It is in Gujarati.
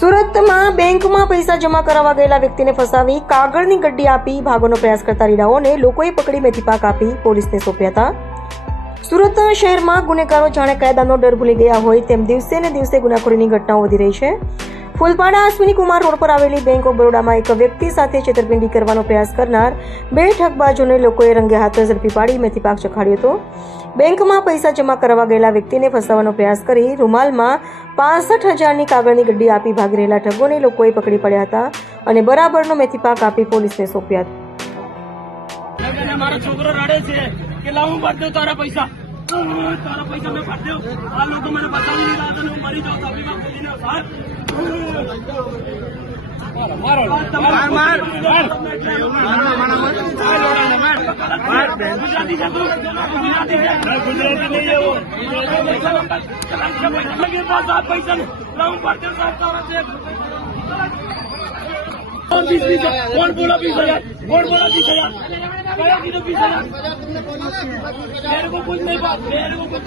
સુરતમાં બેંકમાં પૈસા જમા કરાવવા ગયેલા વ્યક્તિને ફસાવી કાગળની ગડ્ડી આપી ભાગવાનો પ્રયાસ કરતા રીડાઓને લોકોએ પકડી મેથીપાક આપી પોલીસને સોંપ્યા હતા. સુરત શહેરમાં ગુનેગારો જાણે કાયદાનો ડર ભૂલી ગયા હોય તેમ દિવસે ને દિવસે ગુનાખોરીની ઘટનાઓ વધી રહી છે. ફૂલપાડા અશ્વિની કુમાર રોડ પર આવેલી બેંક ઓફ બરોડામાં એક વ્યક્તિ સાથે છેતરપિંડી કરવાનો પ્રયાસ કરનાર બે ઠગબાજોને લોકોએ રંગે હાથે ઝડપી પાડી મેથીપાક ચખાડ્યો હતો. બેંકમાં પૈસા જમા કરાવવા ગયેલા વ્યક્તિને ફસાવવાનો પ્રયાસ કરી રૂમાલમાં 65,000ની કાગળની ગડ્ડી આપી ભાગી રહેલા ઠગોને લોકોએ પકડી પડ્યા હતા અને બરાબરનો મેથીપાક આપી પોલીસને સોંપ્યા હતા. મારો છોકરો રડે છે કે લાવ હું ભરી દઉં તારા પૈસા મેં ભરી દઉં. આ લોકો મને બતાવી દીધા હતા, હું મરી જાઉં સાબરીમાં ખોલીને સાહેબ. ગુજરાતી છે તું, ગુજરાતી છે પૈસા લાવ હું ભરી દઉં સાહેબ તારા છે. कौन बोला 20,000? कौन बोला 20,000? क्या कीधो 20,000? मेरे को कुछ नहीं बात, मेरे को कुछ